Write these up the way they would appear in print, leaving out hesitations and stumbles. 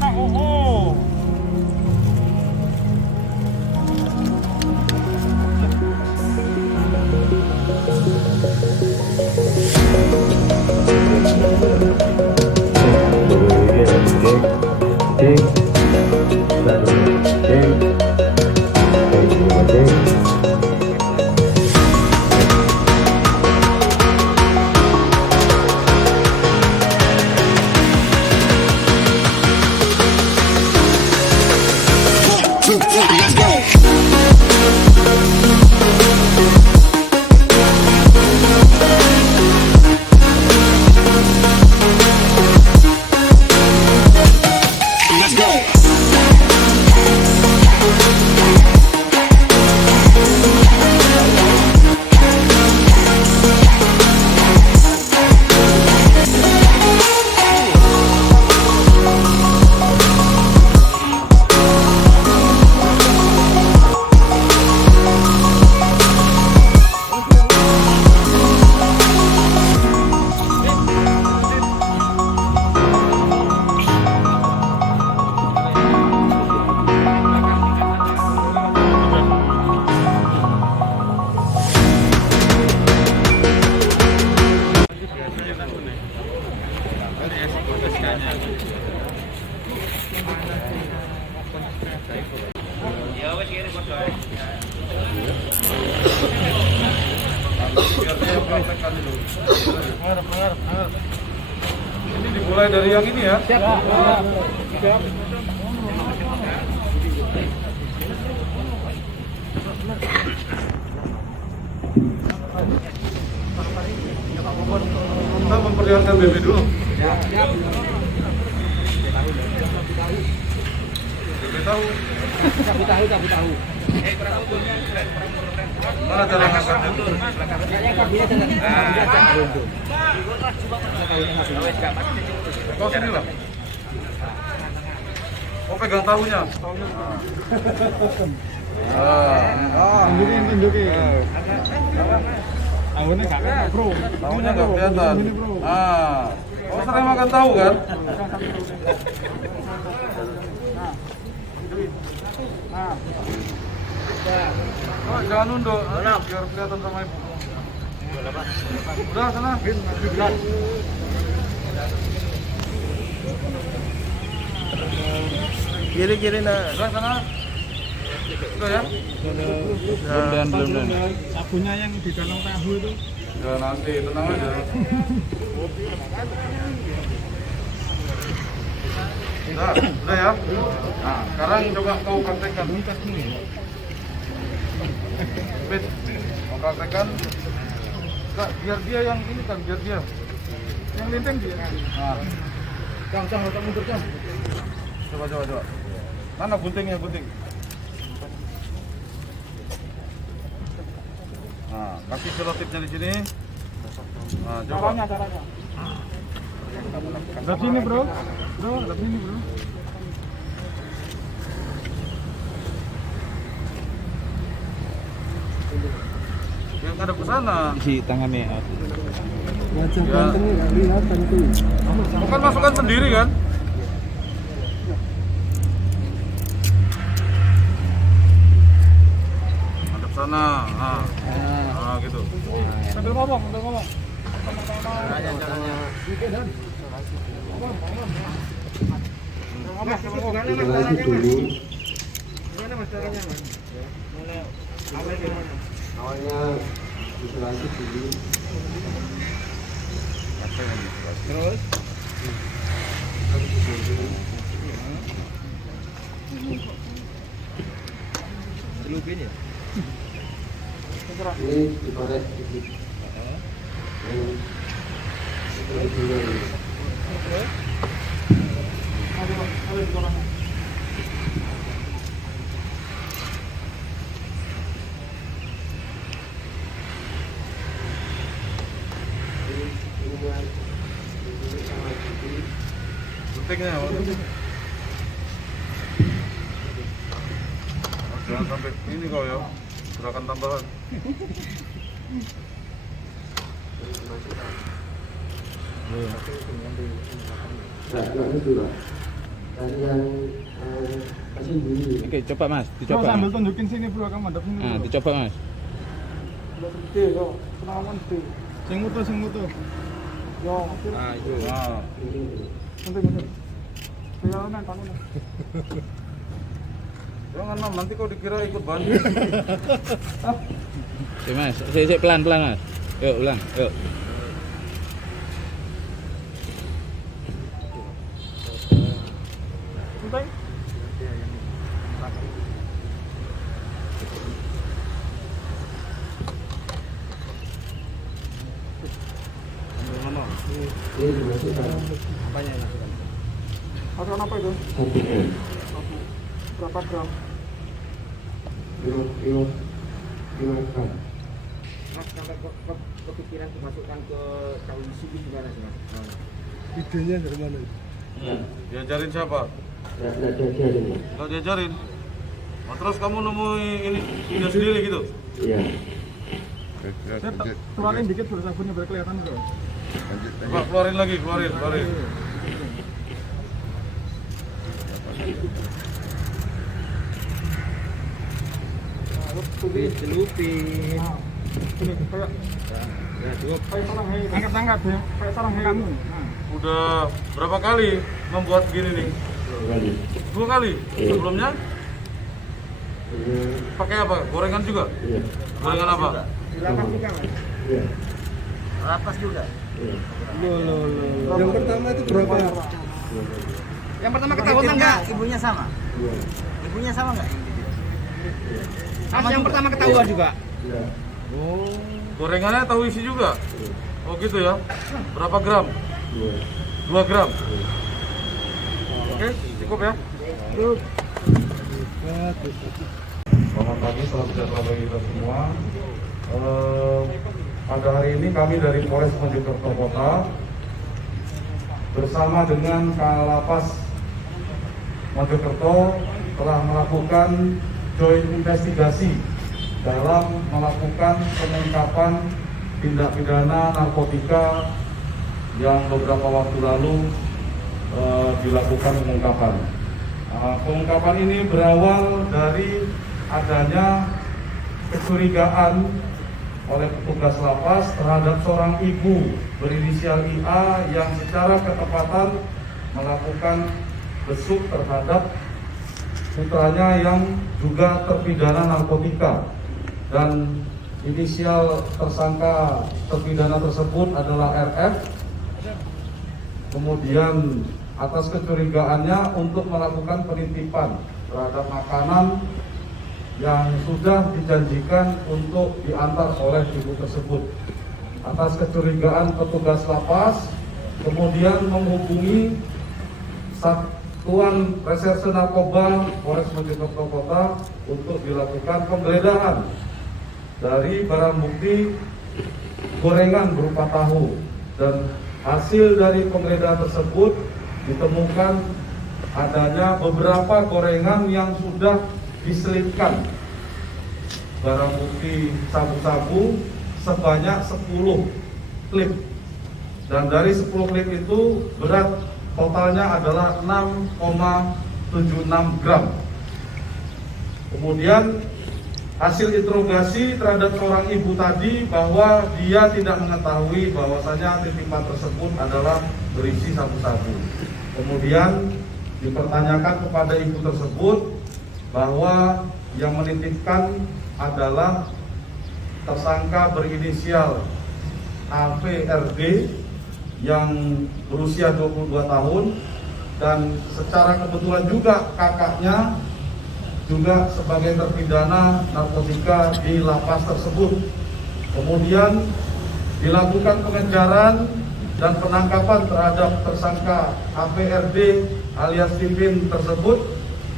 mata. Oh. Let's go. Let's go. Ini dimulai dari yang ini ya. Siap. Kita memperlihatkan BB dulu. BB tahu. Cabai tahu. Mana cara ngangkatnya? Kau sini lah. Oh pegang tahunya. Tunjukin. Tahunya nggak kelihatan, bro. Tahunya nggak kelihatan. Oh sering makan tahu kan? Oh, jangan nunduk, biar kelihatan sama ibu. Udah sana. Kiri nak. Udah sana. Udah ya? Belum. Sabunnya yang di dalam tahu itu. Ya nanti, tenang aja. Udah ya? Nah, sekarang coba kau praktekkan. Bet, mau praktekkan? Enggak, biar dia yang ini kan, biar dia. Yang linteng dia. Nah. Cang, mundur, Cang. Coba. Mana guntingnya, gunting? Nah, kasih selotipnya di sini. Nah, coba. Caranya. Ada sini, bro. Ada sini, bro. Yang ada ke sana. Si tangannya. Wajah Ya. gantengnya nggak kelihatan tuh. Bukan masukkan sendiri kan? Hadap sana. Nah, gitu. Sambil ngomong. Lagi dulu. Awalnya isolasi dulu. Terus? Celupin ya? Ini dikorek dikit. Guntingnya. Jangan sampai ini kau ya. Gerakan tambahan. Dan yang kasih bunyi. Oke, coba Mas, Bro, dicoba. sambil Mas. tunjukin sini bro, kamu hadap sini. Nah, Bro. dicoba Mas. Udah gede kok, penawan gede. Sing mutu. Yo, Nah, itu. nah, Ini. penting. Tinggal tangan. Jangan Mam, nanti kau dikira ikut bantu. Oke Mas, sik pelan-pelan Mas. Yuk, ulang. Yuk. Penting. Ini dimasukkan Apanya yang masukkan? Masukkan apa itu? 1 M. Berapa gram? 5 gram. Mas, sampai kepikiran dimasukkan ke tahun sini gimana sih Mas? Idenya dari mana? Diajarin siapa? Nggak diajarin. Nggak diajarin. Oh, terus kamu nemuin ini ide sendiri gitu? Iya. Saya keluarin dikit sudah sabunnya biar kelihatan bro. Coba keluarin lagi, keluarin. Celupin. Ini kayak Ya, cukup. sarang hei, angkat ya, kayak sarang hei kamu. Udah berapa kali membuat gini nih? Kembali. 2 kali. Iya. Sebelumnya Ini. pakai apa? Gorengan juga? Iya. Gorengan apa? Dilapas juga Mas? Iya. Lapas juga? Iya. Yang pertama itu berapa? Yang pertama ketahuan enggak? Ibunya sama? Iya. Ibunya sama enggak? Sama yang pertama ketahuan juga? Iya. Gorengannya tahu isi juga? Oh gitu ya? Berapa gram? Iya. 2 gram. Oke, cukup ya? Selamat pagi, salam sejahtera bagi kita semua. Pada hari ini kami dari Polres Mojokerto Kota bersama dengan Kalapas Mojokerto telah melakukan joint investigasi dalam melakukan pengungkapan tindak pidana narkotika yang beberapa waktu lalu dilakukan pengungkapan. Pengungkapan ini berawal dari adanya kecurigaan oleh petugas lapas terhadap seorang ibu berinisial IA yang secara ketepatan melakukan besuk terhadap putranya yang juga terpidana narkotika, dan inisial tersangka terpidana tersebut adalah RF. Kemudian atas kecurigaannya untuk melakukan penitipan terhadap makanan yang sudah dijanjikan untuk diantar oleh ibu tersebut. Atas kecurigaan petugas lapas kemudian menghubungi Satuan Reserse Narkoba Polres Mojokerto Kota untuk dilakukan penggeledahan dari barang bukti gorengan berupa tahu, dan hasil dari penggeledahan tersebut ditemukan adanya beberapa gorengan yang sudah diselipkan barang bukti sabu-sabu sebanyak 10 klip, dan dari 10 klip itu berat totalnya adalah 6,76 gram. Kemudian hasil interogasi terhadap seorang ibu tadi bahwa dia tidak mengetahui bahwasanya titipan tersebut adalah berisi sabu-sabu. Kemudian dipertanyakan kepada ibu tersebut bahwa yang menitipkan adalah tersangka berinisial AVRD yang berusia 22 tahun, dan secara kebetulan juga kakaknya juga sebagai terpidana narkotika di lapas tersebut. Kemudian dilakukan pengejaran dan penangkapan terhadap tersangka AVRD alias Pipin tersebut.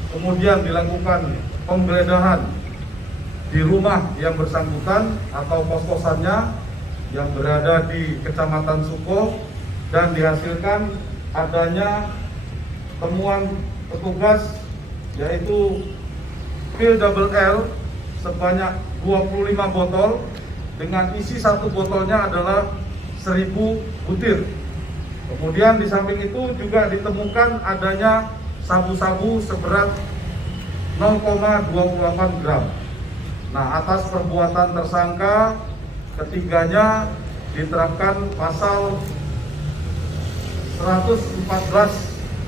Kemudian dilakukan penggeledahan di rumah yang bersangkutan atau kos-kosannya yang berada di Kecamatan Suko, dan dihasilkan adanya temuan petugas yaitu pil double L sebanyak 25 botol dengan isi satu botolnya adalah 1000 butir. Kemudian di samping itu juga ditemukan adanya sabu-sabu seberat 0,28 gram. Nah, atas perbuatan tersangka ketiganya diterapkan pasal 114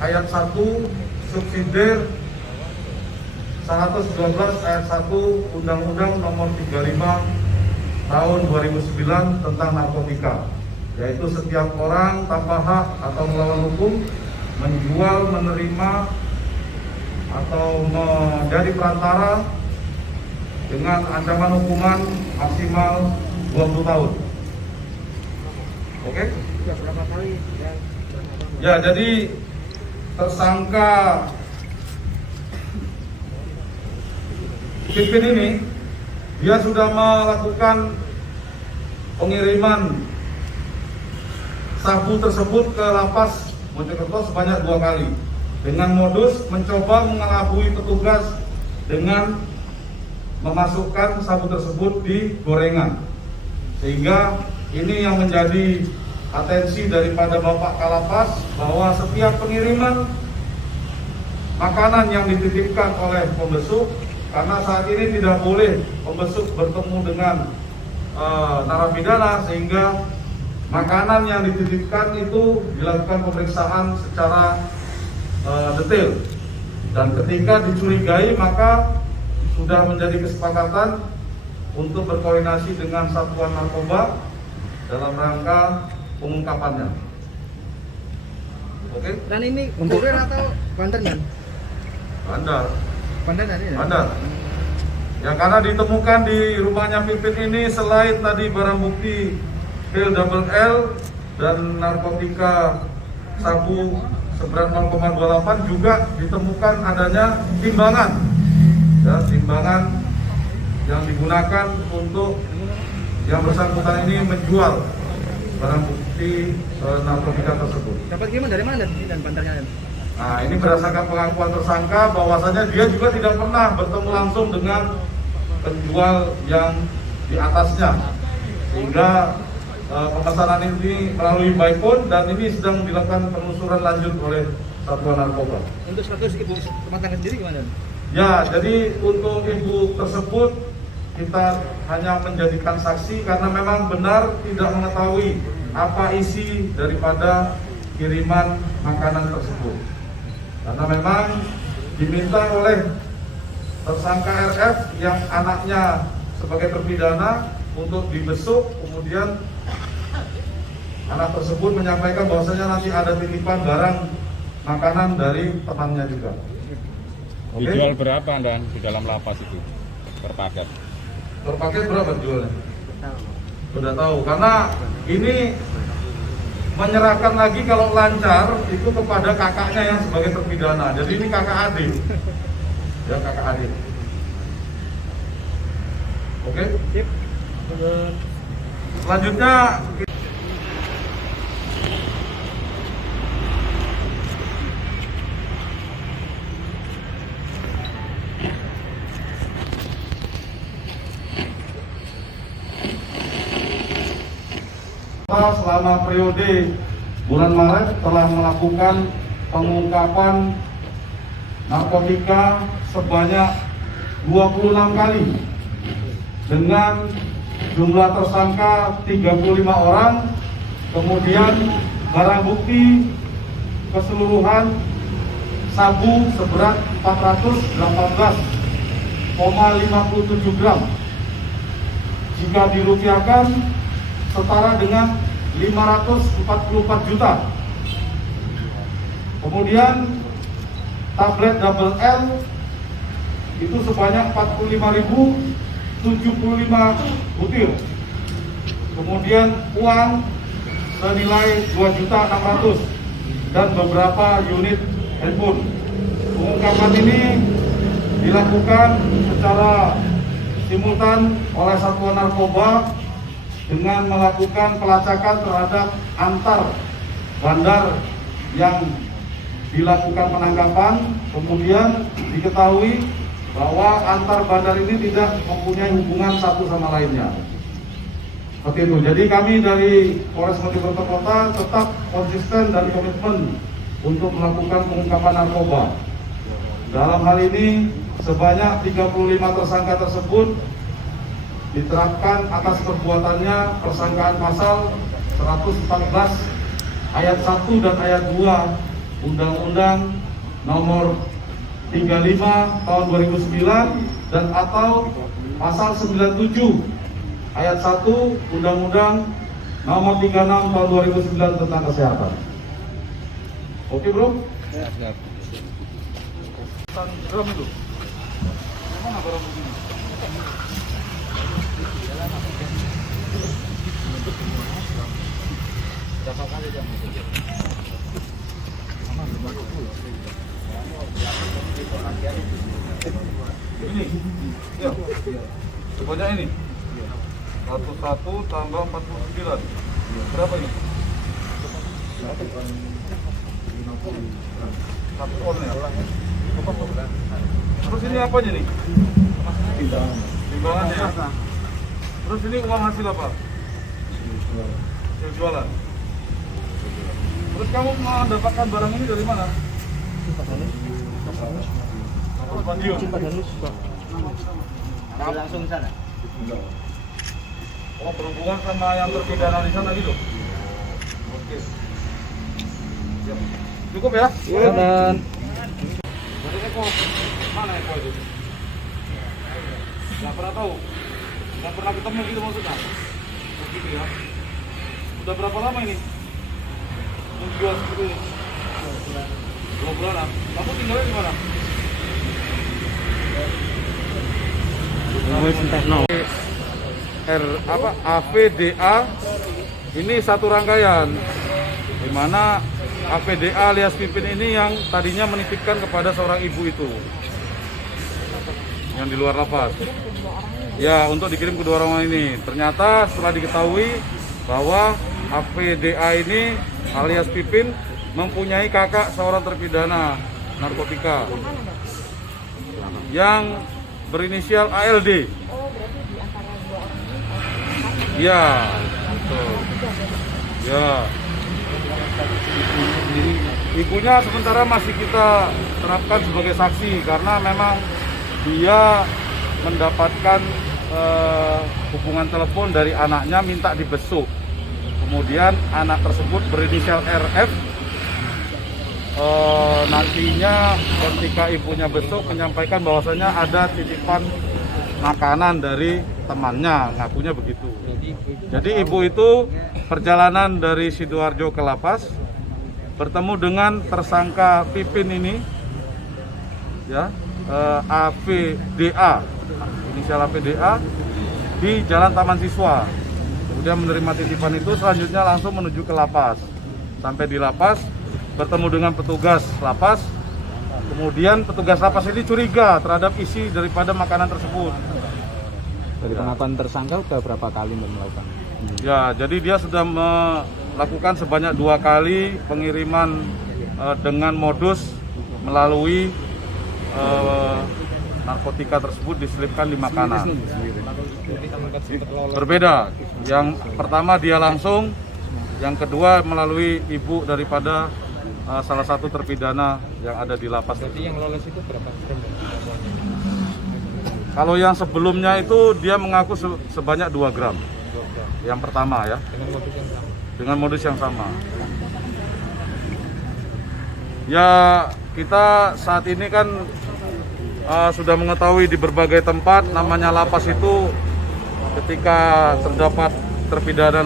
ayat 1 subsidiar 112 ayat 1 Undang-Undang Nomor 35 Tahun 2009 tentang narkotika, yaitu setiap orang tanpa hak atau melawan hukum menjual, menerima atau menjadi perantara dengan ancaman hukuman maksimal 20 tahun. Oke? Sudah berapa kali dan Ya, jadi tersangka Pipin ini dia sudah melakukan pengiriman sabu tersebut ke lapas Mojokerto sebanyak 2 kali dengan modus mencoba mengelabui petugas dengan memasukkan sabu tersebut di gorengan, sehingga ini yang menjadi atensi daripada Bapak Kalapas bahwa setiap pengiriman makanan yang dititipkan oleh pembesuk, karena saat ini tidak boleh pembesuk bertemu dengan narapidana, sehingga makanan yang dititipkan itu dilakukan pemeriksaan secara detail, dan ketika dicurigai maka sudah menjadi kesepakatan untuk berkoordinasi dengan satuan narkoba dalam rangka pengungkapannya. Oke? Dan ini kurir atau Banten kan? Bandar. Banten tadi ya? Bandar. Ya, karena ditemukan di rumahnya Pipin ini selain tadi barang bukti pil double L dan narkotika sabu seberat 0,28, juga ditemukan adanya timbangan. Ya, timbangan yang digunakan untuk yang bersangkutan ini menjual barang bukti narkotika tersebut. Dapat gimana dari mana dan bandarnya? Nah, ini berdasarkan pengakuan tersangka bahwasanya dia juga tidak pernah bertemu langsung dengan penjual yang di atasnya, sehingga pemesanan ini melalui by phone, dan ini sedang dilakukan penelusuran lanjut oleh Satuan Narkoba. Untuk status ibu rumah tangga sendiri gimana? Ya, jadi untuk ibu tersebut kita hanya menjadikan saksi karena memang benar tidak mengetahui apa isi daripada kiriman makanan tersebut. Karena memang diminta oleh tersangka RF yang anaknya sebagai terpidana untuk dibesuk, kemudian anak tersebut menyampaikan bahwasanya nanti ada titipan barang makanan dari temannya juga. Oke? Dijual berapa dan di dalam lapas itu per paket? Per paket berapa jualnya? Sudah tahu, karena ini menyerahkan lagi kalau lancar itu kepada kakaknya yang sebagai terpidana. Jadi ini kakak adik. Ya, kakak adik. Oke? Sip. Selanjutnya selama periode bulan Maret telah melakukan pengungkapan narkotika sebanyak 26 kali dengan jumlah tersangka 35 orang, kemudian barang bukti keseluruhan sabu seberat 418,57 gram. Jika dirupiahkan setara dengan 544 juta. Kemudian tablet double L itu sebanyak 45.075 butir. Kemudian uang senilai 2.600.000 dan beberapa unit handphone. Pengungkapan ini dilakukan secara simultan oleh Satuan Narkoba dengan melakukan pelacakan terhadap antar bandar yang dilakukan penangkapan. Kemudian diketahui bahwa antar bandar ini tidak mempunyai hubungan satu sama lainnya. Seperti itu. Jadi kami dari Polres Mojokerto Kota tetap konsisten dan komitmen untuk melakukan pengungkapan narkoba. Dalam hal ini sebanyak 35 tersangka tersebut diterapkan atas perbuatannya persangkaan pasal 114 ayat 1 dan ayat 2 Undang-Undang Nomor 35 tahun 2009 dan atau pasal 97 ayat 1 Undang-Undang Nomor 36 tahun 2009 tentang kesehatan. Oke, Bro? Siap. Drum itu. Memang apa drum begini? Berapa kali jam itu? Ini. Ya. Sebanyak ini. 11 tambah 49. Berapa ini? 1 on ya. Terus ini apa aja nih? Timbangannya ya. Terus ini uang hasil apa? Hasil jualan. Terus kamu mendapatkan barang ini dari mana? Madiun. Langsung sana. Oh, berhubungan sama yang terpidana di sana gitu? Oke. Siap. Cukup ya? Iya, Dan. Dari Eko, mana Eko itu? Nggak pernah tahu? Nggak pernah ketemu gitu maksudnya? Begitu ya? Udah berapa lama ini? Menjual seperti ini? 2 bulan. Kamu tinggalnya di mana? AVDA ini satu rangkaian, di mana AVDA alias Pipin ini yang tadinya menitipkan kepada seorang ibu itu yang di luar lapas. Ya, untuk dikirim kedua orang ini. Ternyata setelah diketahui bahwa AVDA ini alias Pipin mempunyai kakak seorang terpidana narkotika yang berinisial ALD. Ya, betul. Ya. Ibunya sementara masih kita terapkan sebagai saksi karena memang dia mendapatkan hubungan telepon dari anaknya minta dibesuk. Kemudian anak tersebut berinisial RF. Nantinya ketika ibunya besuk menyampaikan bahwasanya ada titipan makanan dari temannya, ngakunya begitu. Jadi ibu itu perjalanan dari Sidoarjo ke lapas bertemu dengan tersangka Pipin ini, ya, AVDA, inisial AVDA di Jalan Taman Siswa. Kemudian menerima titipan itu, selanjutnya langsung menuju ke lapas. Sampai di lapas bertemu dengan petugas lapas. Kemudian petugas lapas ini curiga terhadap isi daripada makanan tersebut. Dari pengakuan tersangka sudah berapa kali melakukan? Ya, jadi dia sudah melakukan sebanyak 2 kali pengiriman dengan modus melalui narkotika tersebut diselipkan di makanan. Berbeda. Yang pertama dia langsung, yang kedua melalui ibu daripada salah satu terpidana yang ada di lapas. Jadi yang lolos itu berapa gram? Kalau yang sebelumnya itu dia mengaku sebanyak 2 gram. Yang pertama ya. Dengan modus yang sama. Ya, kita saat ini kan sudah mengetahui di berbagai tempat namanya lapas itu ketika terdapat terpidana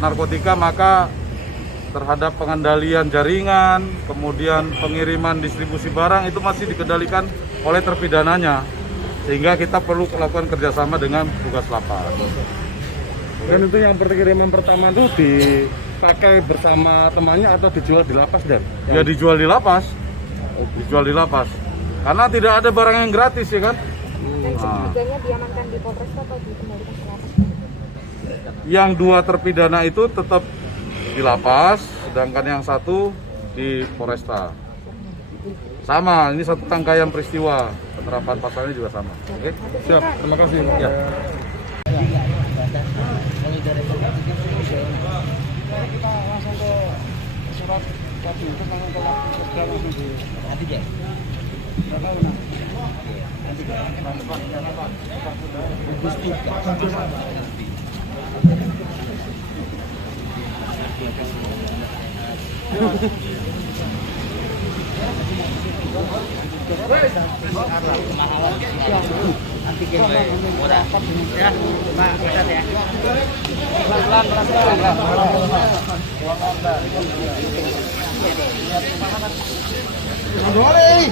narkotika, maka terhadap pengendalian jaringan, kemudian pengiriman distribusi barang itu masih dikendalikan oleh terpidananya. Sehingga kita perlu melakukan kerjasama dengan tugas lapas. Dan itu yang pengiriman pertama itu dipakai bersama temannya atau dijual di lapas, Dan? Ya dijual di lapas. Dijual di lapas. Karena tidak ada barang yang gratis ya kan. Dan ketiganya diamankan di Polres atau dikembalikan ke lapas? Yang 2 terpidana itu tetap di lapas, sedangkan yang 1 di Polresta. Sama, ini satu rangkaian peristiwa. Penerapan pasalnya juga sama. Oke? Siap, terima kasih. Ya. Kita langsung ke surat tadi itu langsung ke langsung di Antigen murah. Ya, Pak, catat ya. Boleh.